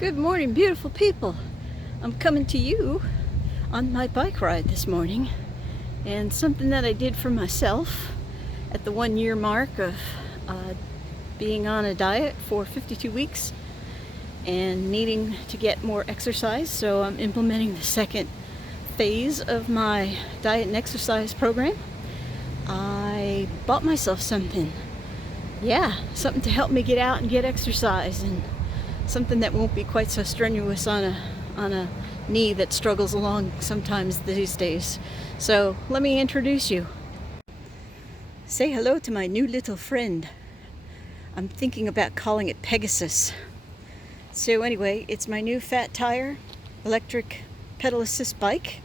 Good morning, beautiful people. I'm coming to you on my bike ride this morning, and something that I did for myself at the 1 year mark of being on a diet for 52 weeks and needing to get more exercise. So I'm implementing the second phase of my diet and exercise program. I bought myself something. Yeah, something to help me get out and get exercise, and something that won't be quite so strenuous on a knee that struggles along sometimes these days. So let me introduce you. Say hello to my new little friend. I'm thinking about calling it Pegasus. So anyway, it's my new fat tire electric pedal assist bike.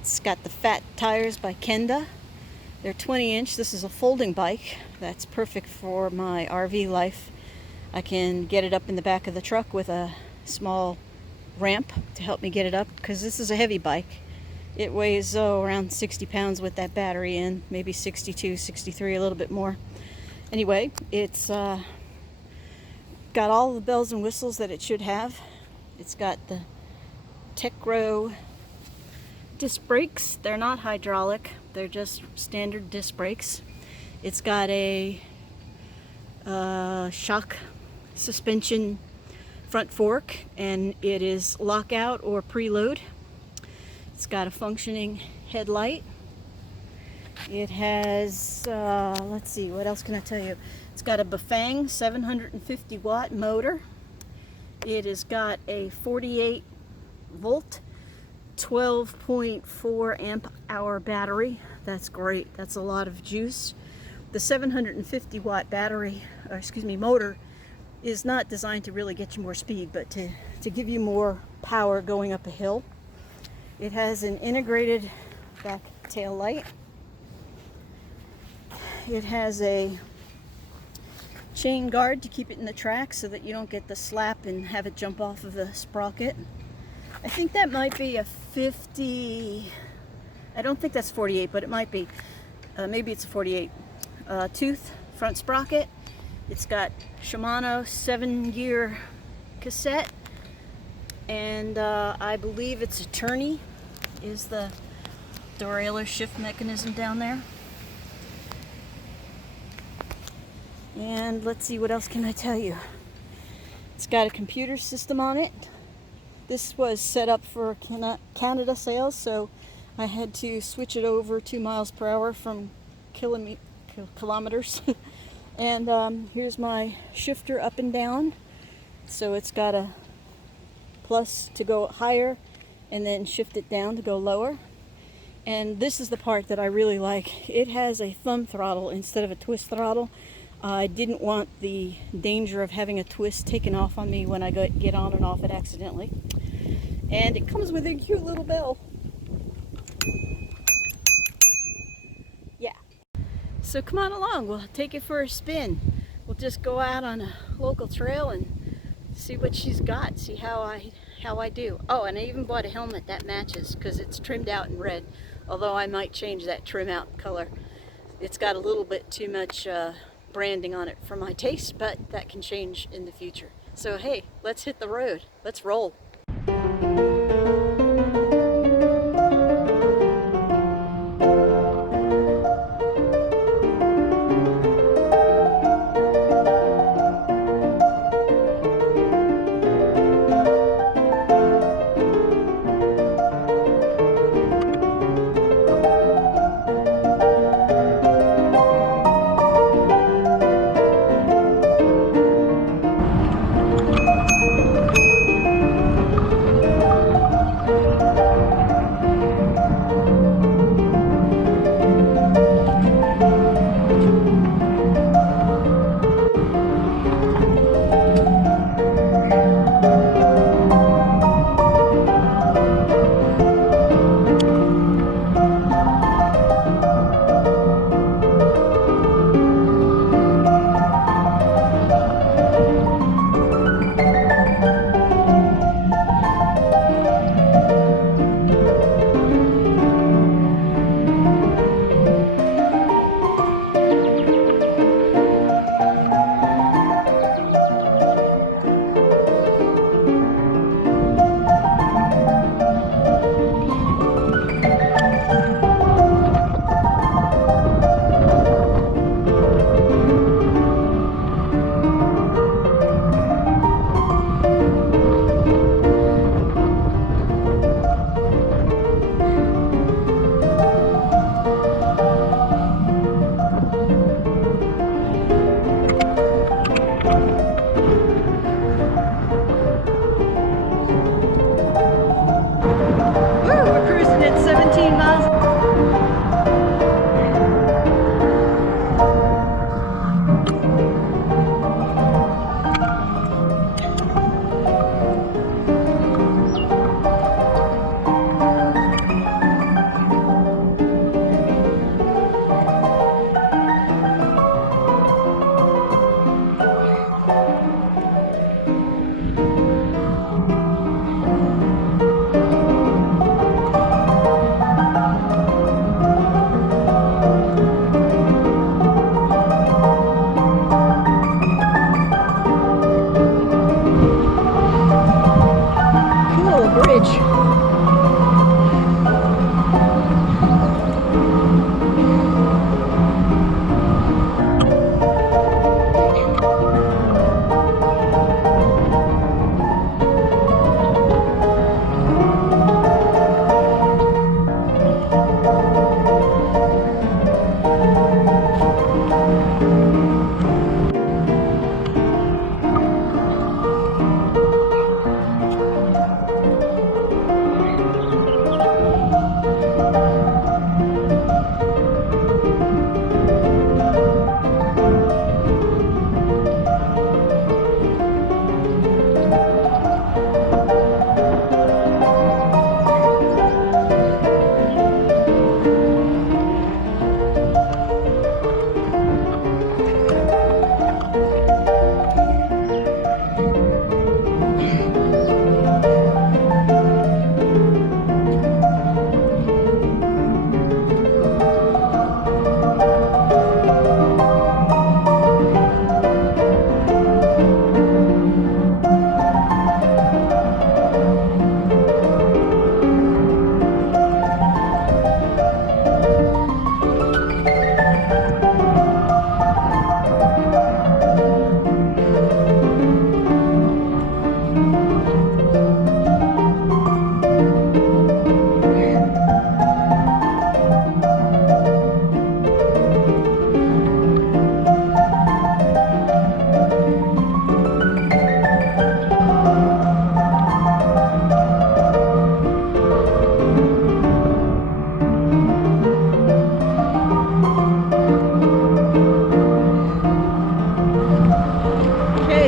It's got the fat tires by Kenda. They're 20-inch. This is a folding bike. That's perfect for my RV life. I can get it up in the back of the truck with a small ramp to help me get it up, because this is a heavy bike. It weighs around 60 pounds with that battery in, maybe 62, 63, a little bit more. Anyway, it's got all the bells and whistles that it should have. It's got the Tecro disc brakes. They're not hydraulic, they're just standard disc brakes. It's got a shock suspension front fork, and it is lockout or preload. It's got a functioning headlight. It has let's see, what else can I tell you? It's got a Bafang 750 watt motor. It has got a 48 volt 12.4 amp hour battery. That's great. That's a lot of juice. The 750 watt battery, motor, is not designed to really get you more speed, but to give you more power going up a hill. It has an integrated back tail light. It has a chain guard to keep it in the track so that you don't get the slap and have it jump off of the sprocket. I think that might be a 50, I don't think that's 48, but it might be. Maybe it's a 48 tooth front sprocket. It's got Shimano 7-gear cassette, and I believe it's a tourney is the derailleur shift mechanism down there. And let's see, what else can I tell you? It's got a computer system on it. This was set up for Canada sales, so I had to switch it over 2 miles per hour from kilometers. And here's my shifter up and down. So it's got a plus to go higher, and then shift it down to go lower. And this is the part that I really like. It has a thumb throttle instead of a twist throttle. I didn't want the danger of having a twist taken off on me when I get on and off it accidentally. And it comes with a cute little bell. Yeah. So come on along, we'll take it for a spin. We'll just go out on a local trail and see what she's got, see how I do. Oh, and I even bought a helmet that matches, because it's trimmed out in red, although I might change that trim out color. It's got a little bit too much branding on it for my taste, but that can change in the future. So hey, let's hit the road. Let's roll.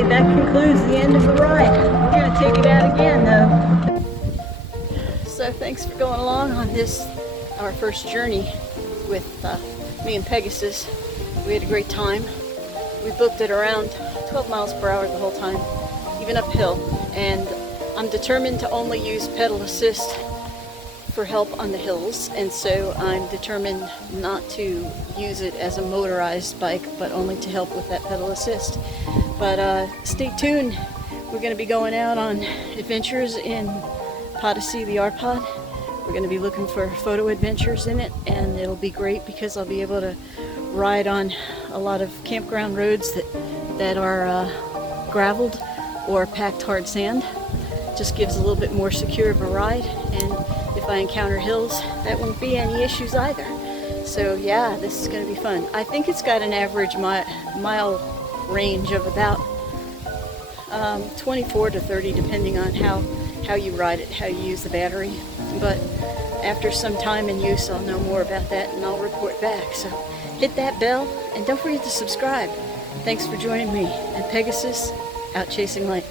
Okay, that concludes the end of the ride. We're going to take it out again though. So thanks for going along on this, our first journey with me and Pegasus. We had a great time. We booked it around 12 miles per hour the whole time, even uphill. And I'm determined to only use pedal assist for help on the hills, and so I'm determined not to use it as a motorized bike, but only to help with that pedal assist. But stay tuned. We're going to be going out on adventures in Podyssey, the R-Pod. We're going to be looking for photo adventures in it, and it'll be great because I'll be able to ride on a lot of campground roads that are graveled or packed hard sand. Just gives a little bit more secure of a ride, and if I encounter hills, that won't be any issues either. So yeah, this is going to be fun. I think it's got an average mile range of about 24 to 30, depending on how you ride it, how you use the battery. But after some time in use, I'll know more about that and I'll report back. So hit that bell and don't forget to subscribe. Thanks for joining me and Pegasus out chasing light.